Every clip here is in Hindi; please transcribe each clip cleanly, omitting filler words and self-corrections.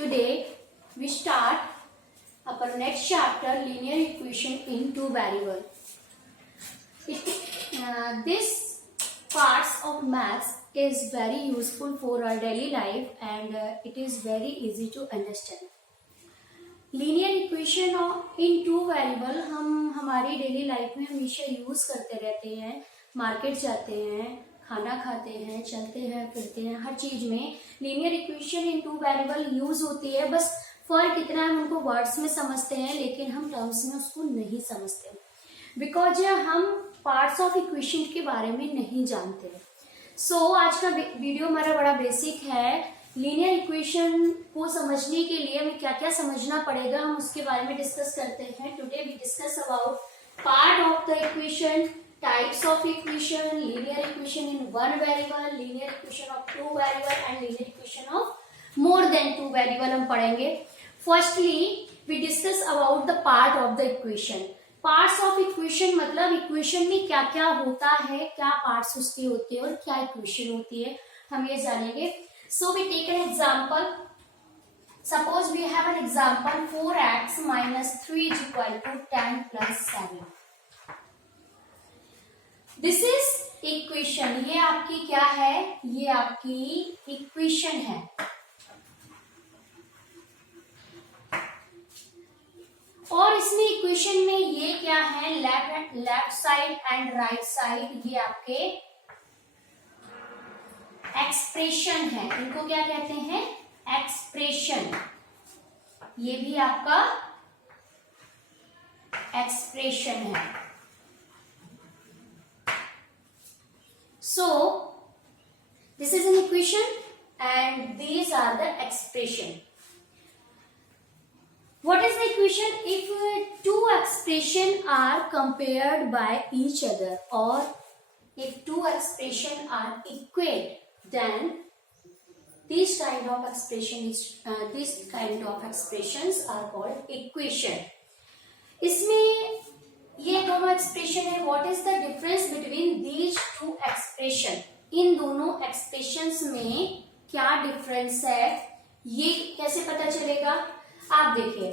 Today we start our next chapter, linear equation in two variable. This parts of maths is very useful for our daily life and it is very easy to understand. Linear equation in to variable हम हमारी डेली लाइफ में हमेशा यूज करते रहते हैं. मार्केट जाते हैं, खाना खाते हैं, चलते हैं, फिरते हैं, हर चीज में लीनियर इक्वेशन इन टू वेरिएबल यूज होती है. बस फर्क इतना है, हम उनको वर्ड्स में समझते हैं लेकिन हम टर्म्स में उसको नहीं समझते बिकॉज हम पार्ट्स ऑफ इक्वेशन के बारे में नहीं जानते. आज का वीडियो हमारा बड़ा बेसिक है. लीनियर इक्वेशन को समझने के लिए हमें क्या क्या समझना पड़ेगा, हम उसके बारे में डिस्कस करते हैं. Today we discuss about part of the equation, types of equation, linear equation in one variable, linear equation of two variable and linear equation of more than two variable हम पढ़ेंगे. Firstly we discuss about the part of the equation. Parts of equation मतलब इक्वेशन में क्या क्या होता है, क्या पार्ट्स उसके होते हैं और क्या इक्वेशन होती है, हम ये जानेंगे. So we take an example. Suppose we have an example 4x minus 3 is equal to 10 plus 7. This is equation. ये आपकी क्या है? ये आपकी इक्वेशन है. और इसमें इक्वेशन में ये क्या है? Left side and right side ये आपके एक्सप्रेशन है. इनको क्या कहते हैं? एक्सप्रेशन. ये भी आपका एक्सप्रेशन है. So this is an equation and these are the expression. What is the equation? If two expressions are compared by each other or if two expressions are equal, then this kind of expressions are called equation. इसमें ये दोनों एक्सप्रेशन है. What is the difference between these two expression? इन दोनों एक्सप्रेशंस में क्या डिफरेंस है, ये कैसे पता चलेगा? आप देखिए,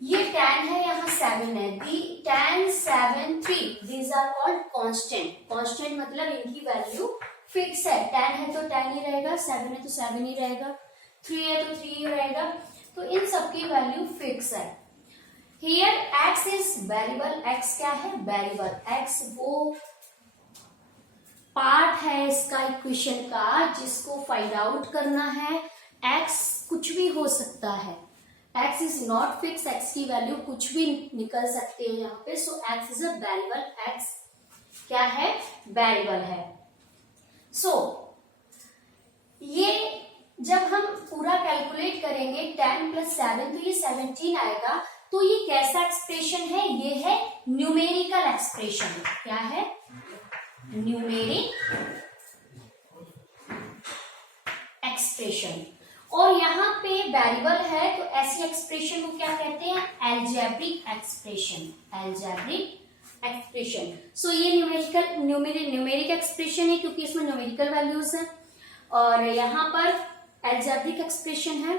ये 10 है, यहाँ 7 है. दी 10, 7, 3 these are called constant. constant मतलब इनकी वैल्यू फिक्स है. 10 है तो 10 ही रहेगा, 7 है तो 7 ही रहेगा, 3 है तो 3 ही रहेगा. तो इन सबकी वैल्यू फिक्स है. Here x is variable. x क्या है? वेरिएबल. x वो पार्ट है इसका इक्वेशन का जिसको फाइंड आउट करना है. x कुछ भी हो सकता है. x is not fix. x की वैल्यू कुछ भी निकल सकती है यहाँ पे. सो x is a variable. x क्या है? वेरिएबल है. सो ये जब हम पूरा कैलकुलेट करेंगे 10 प्लस 7 तो ये 17 आएगा. तो ये कैसा एक्सप्रेशन है? ये है न्यूमेरिकल एक्सप्रेशन. क्या है? Numeric expression. और यहाँ पे वेरिएबल है तो ऐसी एक्सप्रेशन को क्या कहते हैं? Algebraic expression. Algebraic expression. So ये न्यूमेरिक एक्सप्रेशन है क्योंकि इसमें न्यूमेरिकल वैल्यूज हैं. और यहाँ पर एल्जेब्रिक एक्सप्रेशन है.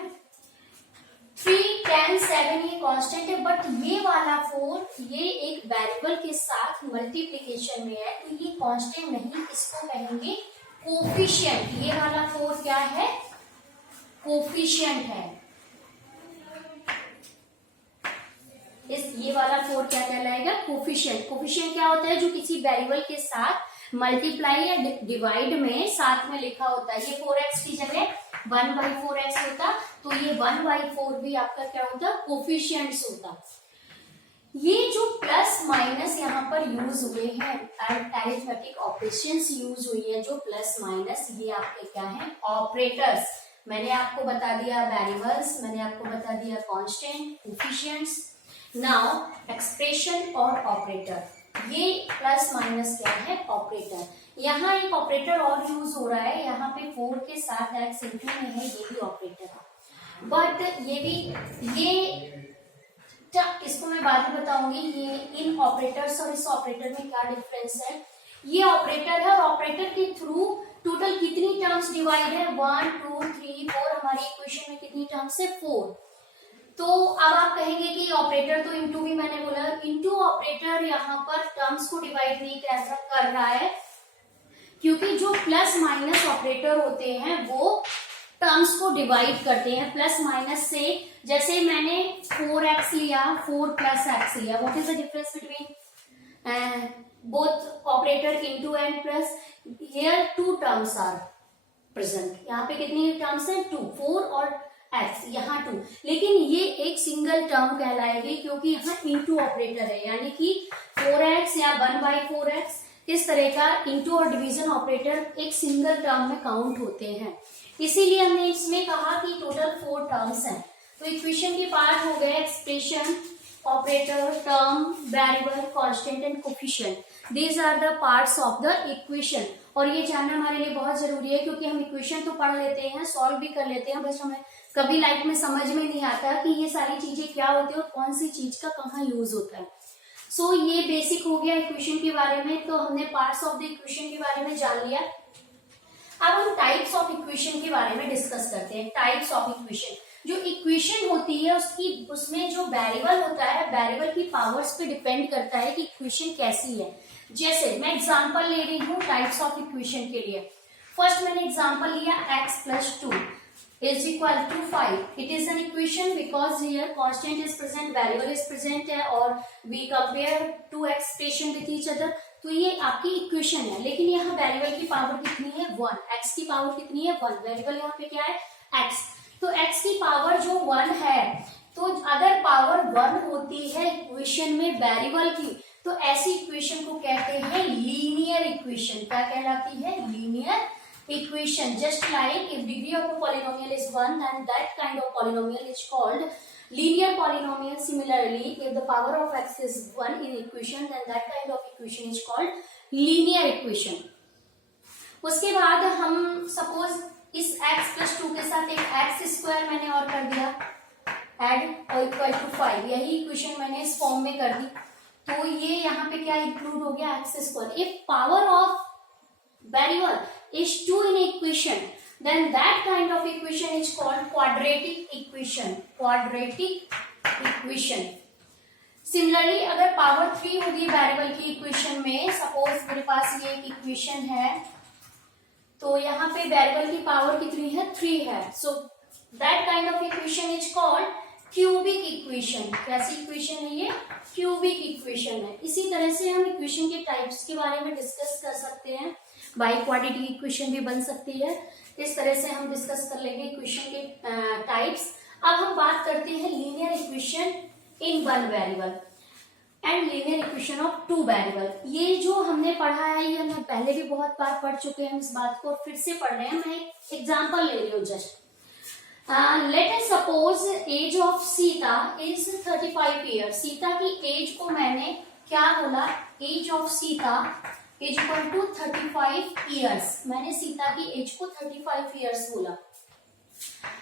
3, 10, 7 ये कांस्टेंट है. बट ये वाला 4 ये एक वेरिएबल के साथ मल्टीप्लिकेशन में है तो ये कांस्टेंट नहीं, इसको कहेंगे कोफिशिएंट. ये वाला 4 क्या है? कोफिशिएंट है. ये वाला 4 क्या कहलाएगा? कोफिशिएंट. कोफिशिएंट क्या होता है? जो किसी वेरिएबल के साथ मल्टीप्लाई या डिवाइड में साथ में लिखा होता है. ये 4x की जगह 1/4x होता तो ये 1/4 भी आपका क्या होता? कोफिशिएंट्स होता. ये जो प्लस माइनस यहाँ पर यूज हुए हैं, अरिथमेटिक ऑपरेशंस यूज हुई है, जो प्लस माइनस ये आपके क्या है? ऑपरेटर्स. मैंने आपको बता दिया वेरिएबल्स, मैंने आपको बता दिया कांस्टेंट, कोफिशिएंट्स. नाउ एक्सप्रेशन और ऑपरेटर. ये प्लस माइनस क्या है? ऑपरेटर. यहाँ एक ऑपरेटर और यूज हो रहा है. यहाँ पे 4 के साथ x इंटू में है, ये भी ऑपरेटर है. बट ये भी इसको मैं बाद में बताऊंगी. ये इन ऑपरेटर्स और इस ऑपरेटर में क्या डिफरेंस है. ये ऑपरेटर है और ऑपरेटर के थ्रू टोटल कितनी टर्म्स डिवाइड है, 1 2 3 4, हमारी इक्वेशन में कितनी टर्म्स है, 4। तो अब आप कहेंगे कि ऑपरेटर तो इनटू भी मैंने बोला, इनटू ऑपरेटर यहाँ पर टर्म्स को डिवाइड नहीं कर रहा है, क्योंकि जो प्लस माइनस ऑपरेटर होते हैं वो टर्म्स को डिवाइड करते हैं प्लस माइनस से। जैसे मैंने 4x लिया, 4 प्लस x लिया, what is the difference between both operator into and plus? Here 2 terms are present. यहाँ पे कितनी टर्म्स हैं, 2, 4 और x, यहाँ 2, लेकिन ये एक सिंगल टर्म कहलाएगी क्योंकि यहाँ इनटू ऑपरेटर है, यानी कि 4x या 1/4x इस तरह का इनटू और डिवीजन ऑपरेटर एक सिंगल टर्म में काउंट होते हैं। इसीलिए हमने इसमें कहा कि टोटल 4 टर्म्स हैं। तो इक्वेशन के पार्ट हो गए expression, operator, term, variable, constant and coefficient. These are the parts of the equation. और ये जानना हमारे लिए बहुत जरूरी है क्योंकि हम इक्वेशन तो पढ़ लेते हैं, सॉल्व भी कर लेते हैं, बस हमें कभी लाइफ में समझ में नहीं आता कि ये सारी चीजें क्या होती है और कौन सी चीज का कहाँ यूज होता है। सो ये बेसिक हो गया इक्वेशन के बारे में। तो हमने पार्ट्स ऑफ द इक्वेशन के बारे में जान लिया। अब हम टाइप्स ऑफ इक्वेशन के बारे में डिस्कस करते हैं। टाइप्स ऑफ इक्वेशन, जो इक्वेशन होती है उसमें जो वेरिएबल होता है, वेरिएबल की पावर्स पे डिपेंड करता है कि इक्वेशन कैसी है। जैसे मैं एग्जांपल ले रही हूँ टाइप्स ऑफ इक्वेशन के लिए। फर्स्ट मैंने एग्जांपल लिया x + 2 = 5. It is an equation because here constant is present, variable is present है और we compare two expression with each other. तो ये आपकी इक्वेशन है, लेकिन यहाँ वेरिएबल की पावर कितनी है, 1, x की पावर कितनी है, 1, वेरिएबल यहाँ पे क्या है, x। तो x की पावर जो 1 है, तो अगर पावर 1 होती है इक्वेशन में वेरिएबल की, तो ऐसी इक्वेशन को कहते हैं लीनियर इक्वेशन। क्या कहलाती है, linear equation. Just like if degree of a polynomial is 1, then that kind of polynomial is called linear polynomial. Similarly, if the power of x is 1 in equation, then that kind of equation is called linear equation. उसके बाद हम सपोज इस x + 2 के साथ एक x² मैंने और कर दिया ऐड और = 5, यही इक्वेशन मैंने इस फॉर्म में कर दी। तो ये यहाँ पे क्या इंक्लूड हो गया, x²। If power of variable is 2 in equation, then that kind of equation is called quadratic equation. Quadratic equation. Similarly, अगर पावर 3 होगी वेरिएबल की इक्वेशन में, सपोज मेरे पास ये एक इक्वेशन है, तो यहाँ पे वेरिएबल की पावर कितनी है, 3 है। So that kind of equation is called cubic equation. कैसी इक्वेशन है ये, क्यूबिक इक्वेशन है। इसी तरह से हम इक्वेशन के टाइप्स के बारे में डिस्कस कर सकते हैं। बाई क्वाड्रेटिक इक्वेशन भी बन सकती है। इस तरह से हम डिस्कस कर लेंगे इक्वेशन के टाइप्स। अब हम बात करते हैं linear equation in 1 variable and linear equation of 2 variable. ये जो हमने पढ़ा है, ये हमने पहले भी बहुत बार पढ़ चुके हैं, हम इस बात को फिर से पढ़ रहे हैं। मैं एक एग्जाम्पल ले रही हूँ just. Let us suppose age of Sita is 35 year. Sita की एज को मैंने क्या बोला, age of Sita is equal to 35 years. मैंने सीता की एज को 35 ईयर्स बोला।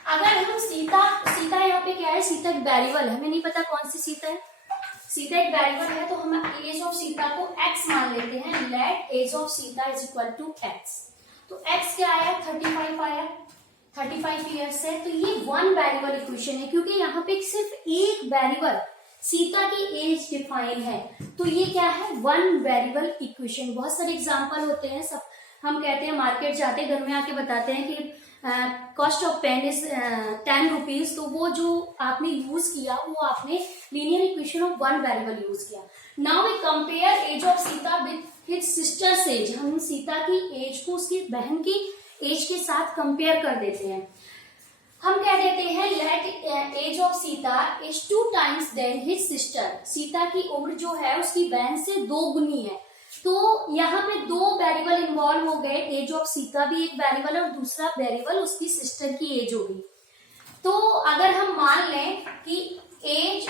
अगर हम सीता यहाँ पे क्या है, सीता एक वेरिएबल है, हमें नहीं पता कौन सी सीता है, सीता एक वेरिएबल है, तो हम एज ऑफ सीता को x मान लेते हैं। Let age of Sita is equal to x। तो x क्या आया, 35 आया, 35 ईयर्स है। तो ये 1 वेरिएबल इक्वेशन है, क्योंकि यहाँ पे सिर्फ एक वेरिएबल सीता की एज डिफाइन है, तो ये क्या है, 1 वेरिएबल इक्वेशन। बहुत सारे एग्जांपल होते हैं, सब हम कहते हैं मार्केट जाते हैं, घर में आके बताते हैं कि cost of pen is 10 rupees. तो वो जो आपने यूज किया, वो आपने linear equation of 1 variable use किया। Now we compare age of Sita with his sisters age. हम सीता की एज को उसकी बहन की एज के साथ कंपेयर कर देते हैं। हम कह देते हैं let age of Sita is 2 times then his sister. Sita की उम्र जो है उसकी बहन से 2 गुनी है। तो यहाँ पे 2 वेरिएबल इन्वॉल्व हो गए, एज ऑफ सीता भी एक वेरिएबल और दूसरा वेरिएबल उसकी सिस्टर की एज होगी। तो अगर हम मान लें कि age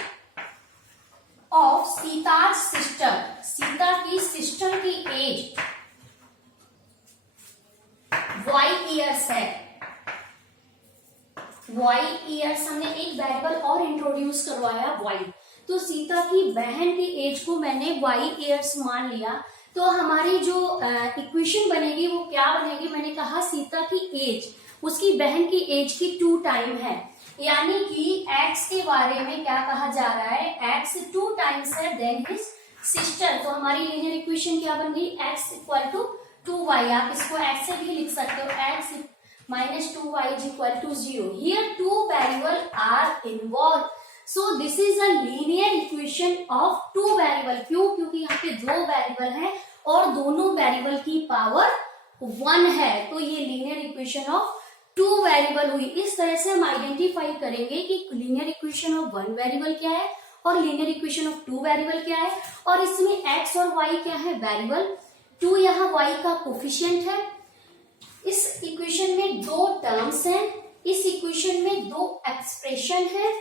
of Sita sister, Sita की सिस्टर की एज y ईयर्स है, y ईयर्स, हमने एक वेरिएबल और इंट्रोड्यूस करवाया y। तो सीता की बहन की एज को मैंने y ईयर्स मान लिया। तो हमारी जो इक्वेशन बनेगी वो क्या बनेगी, मैंने कहा सीता की एज उसकी बहन की एज की 2 टाइम है, यानी कि x के बारे में क्या कहा जा रहा है, x 2 टाइम्स है देन हिज सिस्टर। तो हमारी लीनियर इक्वेशन क्या बन गई, x इक्वल टू 2y। आप इसको x से भी लिख सकते हो, x minus 2y is equal to 0. Here 2 variables are involved. So this is a linear equation of 2 variable. क्यों, क्योंकि यहाँ पे 2 वेरिएबल हैं और दोनों वेरिएबल की पावर 1 है, तो ये लीनियर इक्वेशन ऑफ 2 वेरिएबल हुई। इस तरह से हम आइडेंटिफाई करेंगे कि लीनियर इक्वेशन ऑफ 1 वेरिएबल क्या है और लीनियर इक्वेशन ऑफ 2 वेरिएबल क्या है, और इसमें x और y क्या है, वेरिएबल। 2 यहाँ y का कोफिशिएंट है। इस इक्वेशन में 2 टर्म्स हैं, इस इक्वेशन में 2 एक्सप्रेशन है,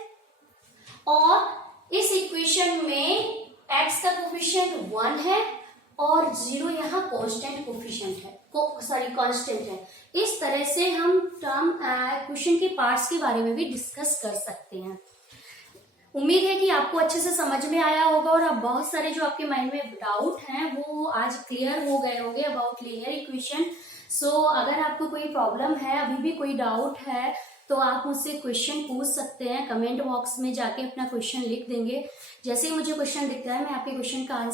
और इस इक्वेशन में x का कोफिशिएंट 1 है और 0 यहाँ कांस्टेंट कोफिशिएंट है, कांस्टेंट है। इस तरह से हम टर्म इक्वेशन के पार्ट्स के बारे में भी डिस्कस कर सकते हैं। उम्मीद है कि आपको अच्छे से समझ में आया होगा और अब बहुत सारे जो आपके माइंड में डाउट हैं वो आज क्लियर हो गए होंगे अबाउट लीनियर इक्वेशन। सो अगर आपको कोई प्रॉब्लम है, अभी भी कोई डाउट है, तो आप मुझसे क्वेश्चन पूछ सकते हैं। कमेंट बॉक्स में जाके अपना क्वेश्चन लिख देंगे, जैसे ही मुझे क्वेश्चन दिखता है मैं आपके क्वेश्चन का आंसर